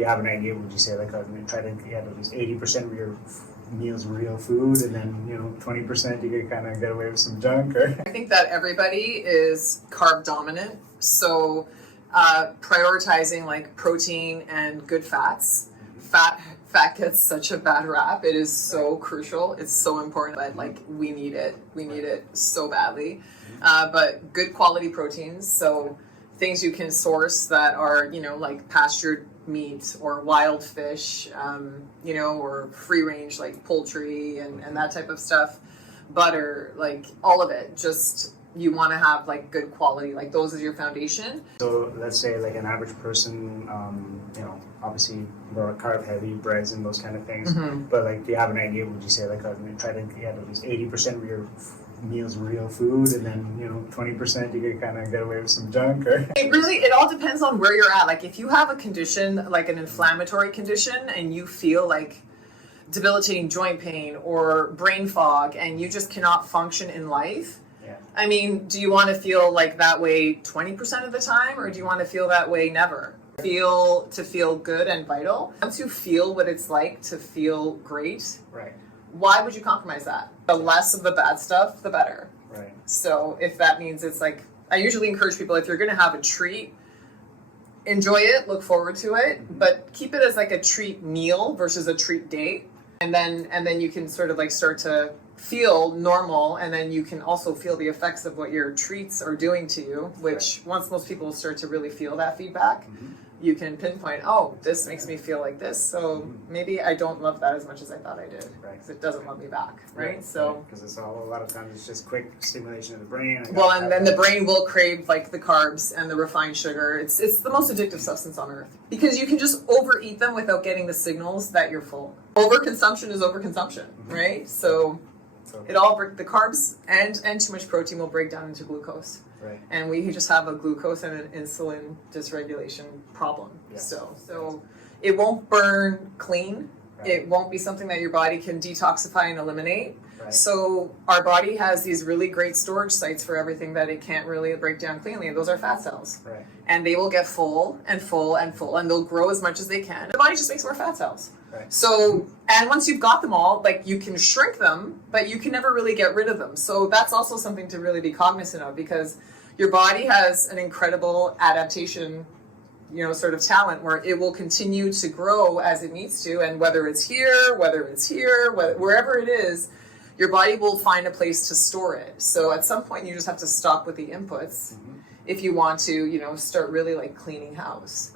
do you have an idea? Would you say like try to get at least 80% of your meals real food, and then 20% you could kind of get away with some junk? Or I think that everybody is carb dominant, so prioritizing like protein and good fats. Fat gets such a bad rap. It is so crucial. It's so important. But like we need it. We need it so badly. But good quality proteins. So things you can source that are like pastured meat or wild fish, or free range like poultry and that type of stuff. Butter, like all of it. Just you want to have like good quality. Like those is your foundation. so let's say like an average person, obviously more carb heavy breads and those kind of things. But like, do you have an idea? Would you say like try to get at least 80% of your meals real food, and then 20% you could kind of get away with some junk? Or It all depends on where you're at. Like if you have a condition like an inflammatory condition and you feel like debilitating joint pain or brain fog and you just cannot function in life, I mean, do you want to feel like that way 20% of the time, or do you want to feel that way never? Feel good and vital. Once you feel what it's like to feel great, right, why would you compromise that? The less of the bad stuff, the better. right. So if that means it's like, I usually encourage people, if you're going to have a treat, enjoy it, look forward to it, but keep it as like a treat meal versus a treat date. And then you can sort of like start to feel normal, and then you can also feel the effects of what your treats are doing to you, which once most people start to really feel that feedback, you can pinpoint, oh, this makes me feel like this, so maybe I don't love that as much as I thought I did, because it doesn't love me back, right? So because it's a lot of times it's just quick stimulation of the brain. well, and then the brain will crave like the carbs and the refined sugar. It's the most addictive substance on earth because you can just overeat them without getting the signals that you're full. Overconsumption is overconsumption, right? So it all the carbs and too much protein will break down into glucose. Right. And we just have a glucose and an insulin dysregulation problem. Yes. So it won't burn clean. Right. It won't be something that your body can detoxify and eliminate. Right. So our body has these really great storage sites for everything that it can't really break down cleanly, and those are fat cells. Right. And they will get full and full and full, and they'll grow as much as they can. The body just makes more fat cells. Right. So, and once you've got them all, like you can shrink them, but you can never really get rid of them. So that's also something to really be cognizant of, because your body has an incredible adaptation, sort of talent where it will continue to grow as it needs to. And whether it's here, wherever it is, your body will find a place to store it. So at some point you just have to stop with the inputs if you want to, start really like cleaning house.